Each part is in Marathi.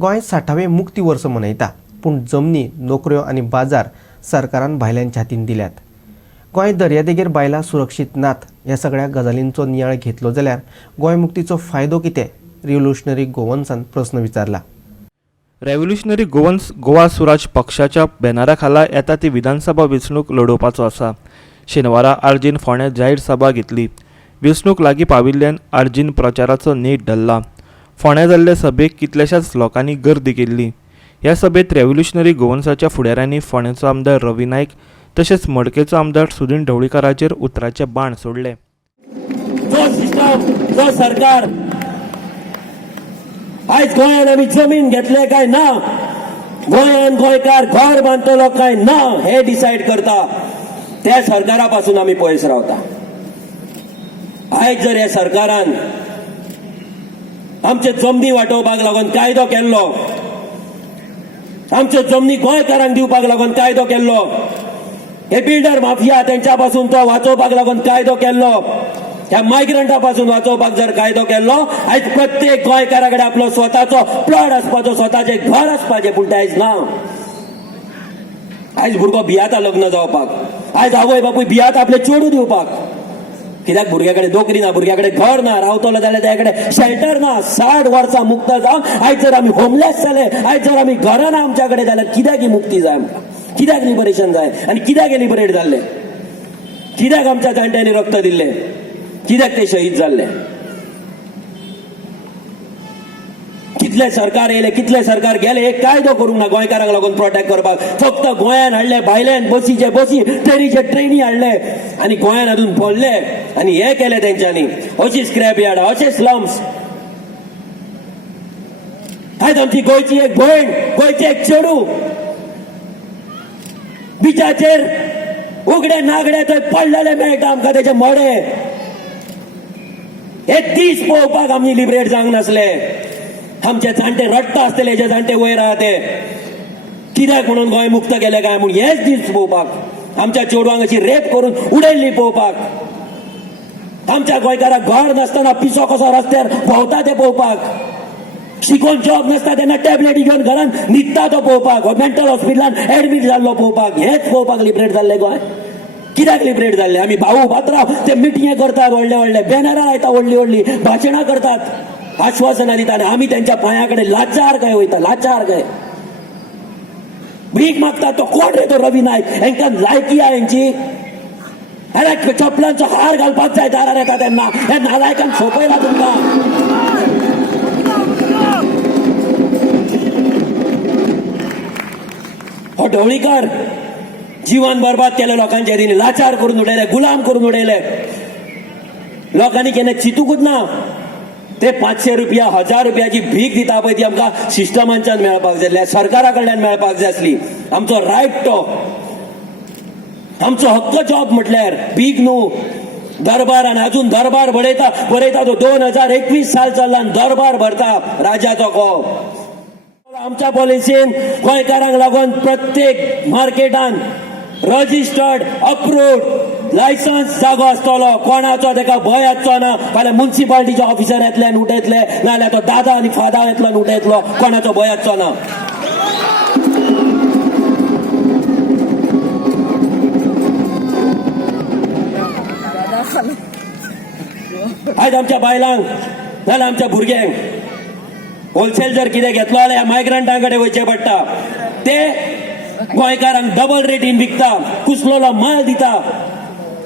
गोंय 60वें मुक्ती वर्स मनयता, पूण जमनी, नोकऱ्यो आनी बाजार सरकारान भायल्यांच्या हातीन दिल्यात. गोंय दर्यादेगेर बायलां सुरक्षीत नात ह्या सगळ्या गजालींचो नियाळ घेतलो जाल्यार गोंय मुक्तीचो फायदो कितें? रिव्होल्युशनरी गोवन्सान प्रस्न विचारला. रेव्होल्युशनरी गोवा स्वराज पक्षाच्या बॅनरा खाला येता ती विधानसभा वेंचणूक लडोवपाचो आसा. शेनवारा आर्जीन फोंड्यां जाहीर सभा घेतली. वेंचणूक लागीं पाविल्ल्यान आर्जीन प्रचाराचो नेट धरला. फोंड्यां जाल्ले सभेक कितल्याशाच लोकांनी गर्दी केल्ली. ह्या सभेत रेव्होल्युशनरी गोवन्साच्या फुडाऱ्यांनी फोंड्याचो आमदार रवी नायक तशेंच मडकेचो आमदार सुदीन ढवळीकाराचेर उतराचे बाण सोडले. जो सरकार आयज गोंयान आमी जमीन घेतले काय ना, गोंयान गोंयकार घर बांदतलो काय ना हे डिसायड करता, त्या सरकारा पासून आमी पयस रावता. आयज जर ह्या सरकारान आमचे जमनी वांटोवपाक लागून कायदो केल्लो, आमच्यो जमनी गोंयकारांक दिवपाक लागून कायदो केल्लो, हे बिल्डर माफिया तेंच्या पासून तो वाचोवपाक लागून कायदो केल्लो, ह्या मायग्रंटा पासून वाचोवपाक जर कायदो केल्लो, आयज प्रत्येक गोंयकारा कडेन आपलो स्वताचो प्लॉट आसपाचो, स्वताचें घर आसपाचें, पूण तें आयज ना. आयज भुरगो भियाता लग्न जावपाक, आयज आवय बापूय भियाता आपले चेडूं दिवपाक, कित्याक भुरग्या कडेन नोकरी ना, भुरग्या कडेन घर ना, रावतलो जाल्यार त्या कडेन शेल्टर ना. 60 वर्सां मुक्त जावन आयज जर आमी होमलेस जाले, आयज जर आमी घरां ना आमच्या कडेन जाल्यार कित्याक ही मुक्ती जाय आमकां? कित्याक लिबरेशन जाय? आनी कित्याक लिबरेट जाल्ले? कित्याक आमच्या जाणट्यांनी रक्त दिल्ले? कित्याक ते शहीद जाल्ले? कितले सरकार येयले, कितले सरकार गेले, एक कायदो करूंक ना गोंयकारांक लागून प्रोटेक्ट करपाक. फक्त गोंयान हाडले, भायल्यान बसीचे बसी, ट्रेनीचे ट्रेनी हाडले आनी गोंयान अजून फोडले आनी हे केले तेंच्यांनी. अशी स्क्रॅप यार्ड, अशे स्लम्स. आयज आमची गोंयची एक भयण, गोंयचे एक चेडूं बिचाचेर उगडे नागडे थंय पडलेले मेळटा आमकां, तेचे मोडे. हे दीस पळोवपाक आमी लिबरेट जावंक नासले. आमचे जाणटे रडटा आसतले, जे जाणटे वयर आहा ते, कित्याक म्हणून गोंय मुक्त केले काय म्हणून हेच दीस पळोवपाक, आमच्या चेडवांक अशी रेप करून उडयल्ली पळोवपाक, आमच्या गोंयकाराक घर नासतना पिसो कसो रस्त्यार भोंवता ते पळोवपाक, शिकून जॉब नासता तेन्ना टॅबलेटी घेवन घरान न्हिदता तो पळोवपाक, मेंटल हॉस्पिटलान एडमीट जाल्लो पळोवपाक. हेच पळोवपाक लिबरेट जाल्ले गोंय. कित्याक लिबरेट जाल्ले? आमी भाऊ भात्राव ते मिटिंगे करतात, व्हडले व्हडले बॅनरां लायता, व्हडली व्हडली भाशणां करतात, आश्वासनां दिता, आनी आमी तेंच्या पांया कडेन लाचार काय वयता, लाचार काय. भीक मागता तो कोण रे? तो रवी नायक. हांकां लायकी आहा हेंची? अरे चपलांचो हार घालपाक जाय दारार येता तेन्ना. हे नालायकांक सोपयला तुमकां. हो ढवळीकार जीवन बर्बाद केले लोकांचे दिनी, लाचार करून उडयले, गुलाम करून उडयले. लोकांनी केन्ना चिंतूकूच ना. ते 500 रुपया 1000 रुपयाची भीक दिता पळय ती आमकां सिस्टमांच्यान मेळपाक जाय आसली, सरकारा कडल्यान मेळपाक जाय आसली. आमचो रायट तो, आमचो हक्क जॉब म्हटल्यार भीक न्हू. दरबारान अजून दरबार बरयता तो 2021 साल चल्ला आनी दरबार भरता राजाचो को. आमच्या पॉलिसीन गोंयकारांक लागून प्रत्येक मार्केटान रजिस्टर्ड अप्रूव्ड लायसन्स जागो आसतलो. कोणाचो तेका भंय आसचो ना. फाल्यां म्युनिसिपालिटीचे ऑफिसर येतले आनी उठयतले, नाजाल्यार तो दादा आनी फादर येतलो आनी उठयतलो. कोणाचो भंय आसचो ना. आयज आमच्या बायलांक नाजाल्यार आमच्या भुरग्यांक होलसेल जर कितें घेतलो जाल्यार मायग्रंटां कडेन वयचें पडटा. ते गोंयकारांक डबल रेटीन विकता, कुसलोलो माल दिता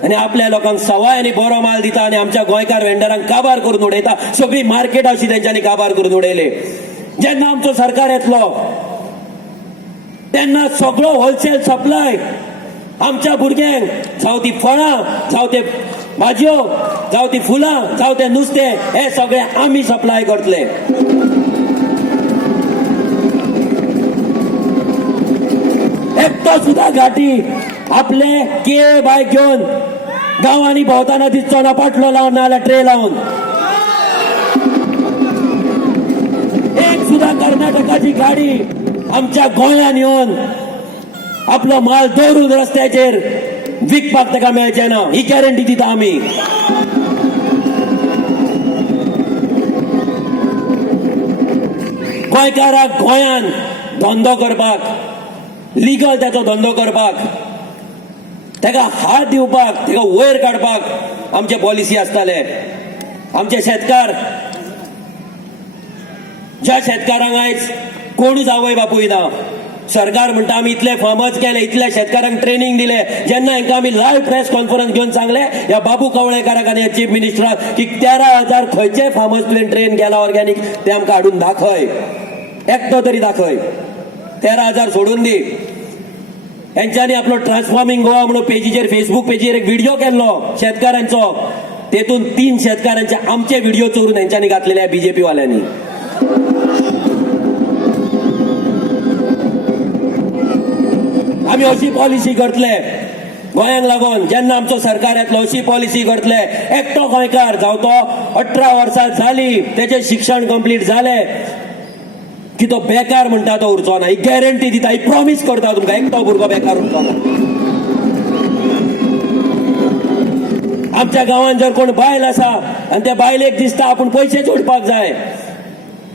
आनी आपल्या लोकांक सवाय आनी बरो माल दिता आनी आमच्या गोंयकार वेंडरांक काबार करून उडयता. सगळी मार्केट अशी तेंच्यांनी काबार करून उडयले. जेन्ना आमचो सरकार येतलो तेन्ना सगळो होलसेल सप्लाय आमच्या भुरग्यांक, जावं ती फळां, जावं ते भाजयो, जावं ती फुलां, जावं ते नुस्तें, हे सगळे आमी सप्लाय करतले. एकटो सुद्धा घाटी आपले के बायक घेवन गांवांनी भोंवताना दिसचो ना, पाटलो लावन नाल्यार ट्रे लावन. एक सुद्धा कर्नाटकाची गाडी आमच्या गोंयान येवन आपलो माल दवरून रस्त्याचेर विकपाक ताका मेळचें ना, ही गॅरंटी दिता आमी. गोंयकाराक गोंयान धंदो करपाक, लिगल ताचो धंदो करपाक, ताका हात दिवपाक, ताका वयर काडपाक आमचे पॉलिसी आसताले. आमचे शेतकार, ज्या शेतकारांक आयज कोणूच आवय बापूय ना, सरकार म्हणटा आमी इतले फार्मर्स केले, इतल्या शेतकारांक ट्रेनिंग दिले. जेन्ना हांकां आमी लायव्ह प्रेस कॉन्फरन्स घेवन सांगले ह्या बाबू कवळेकाराक आनी चीफ मिनिस्टराक की 13,000 खंयचे फार्मर्स तुवें ट्रेन केला ऑर्गॅनिक ते आमकां हाडून दाखय, एकटो तरी दाखय. 13,000 सोडून दी. हेंच्यांनी आपलो ट्रान्सफॉर्मिंग गोवा म्हणून पेजीचेर, फेसबुक पेजीचेर एक व्हिडिओ केल्लो शेतकारांचो, तेतून 3 शेतकारांचे आमचे व्हिडिओ चोरून हेंच्यांनी घातलेले बीजेपी वाल्यांनी. आमी अशी पॉलिसी करतले गोंयांक लागून, जेन्ना आमचो सरकार येतलो अशी पॉलिसी करतले. एकटो गोंयकार जावं तो 18 वर्सां जाली, तेचे शिक्षण कंप्लीट जाले की तो बेकार म्हणटा तो उरचो ना. ही गॅरंटी दिता, ही प्रॉमिस करता तुमकां, एकटो भुरगो बेकार उरचो ना. आमच्या गांवांत जर कोण बायल आसा आनी त्या बायलेक दिसता आपूण पयशे जोडपाक जाय,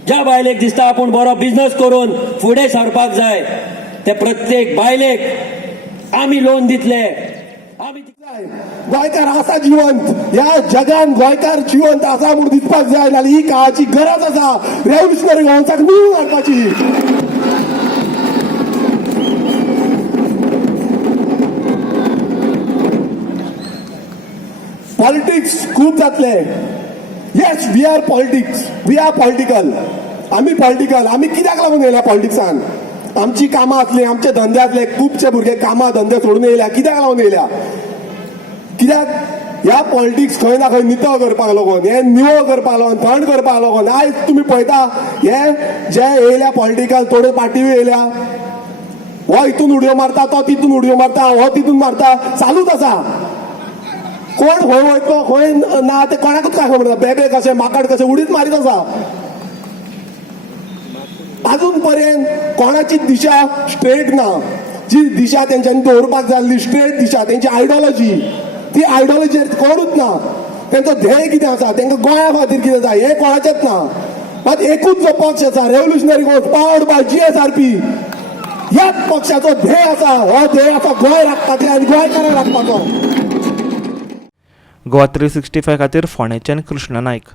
ज्या बायलेक दिसता आपूण बरो बिझनस करून फुडें सरपाक जाय, ते प्रत्येक बायलेक आमी लोन दितले. आमी गोंयकार आसा जिवंत, ह्या जगान गोंयकार जिवंत आसा म्हणून दिसपाक जाय, नाल्यार ही काळाची गरज आसा रेव्होल्युशनरी गोवन्साक निवडून हाडपाची. पॉलिटिक्स खूप जातले. Yes, we are politics, we are political. आमी पॉलिटिकल, आमी कित्याक लागून येयल्या पॉलिटिक्सान? आमची कामां आसली, आमचे धंदे आसले, खुबशे भुरगे कामां धंदे सोडून येयल्या. कित्याक लागून येयल्या? कित्याक ह्या पॉलिटिक्स खंय ना खंय नितळ करपाक लागून, हे निवळ करपाक लागून, थंड करपाक लागून. आयज तुमी पळयता हे जे येयल्या पॉलिटिकल थोड्यो पार्ट्यो येयल्या, हो हितून उडयो मारता, तो तितून उडयो मारता, हो तितून मारता, चालूच आसा. कोण खंय वयतलो खंय ना ते कोणाकूच काय खबर ना. बेबे कशे, माकड कशे उडीत मारीत आसा. अजून पर्यंत कोणाची दिशा स्ट्रेट ना. जी दिशा तेंच्यांनी दवरपाक जाय आसली, स्ट्रेट दिशा, तेंची आयडियोलॉजी, ती आयडियोलॉजी करूच ना. तेंचो ध्येय कितें आसा, तेंकां गोंया खातीर कितें जाय हें कोणाचेंच ना. मात एकूच जो पक्ष आसा revolutionary Goans, powered by GSRP, ह्याच पक्षाचो ध्येय आसा. हो ध्येय आसा गोंय राखपाचें आनी गोंयकारांक राखपाचो. गोवा 365 खातीर फोंडेच्यान कृष्ण नायक.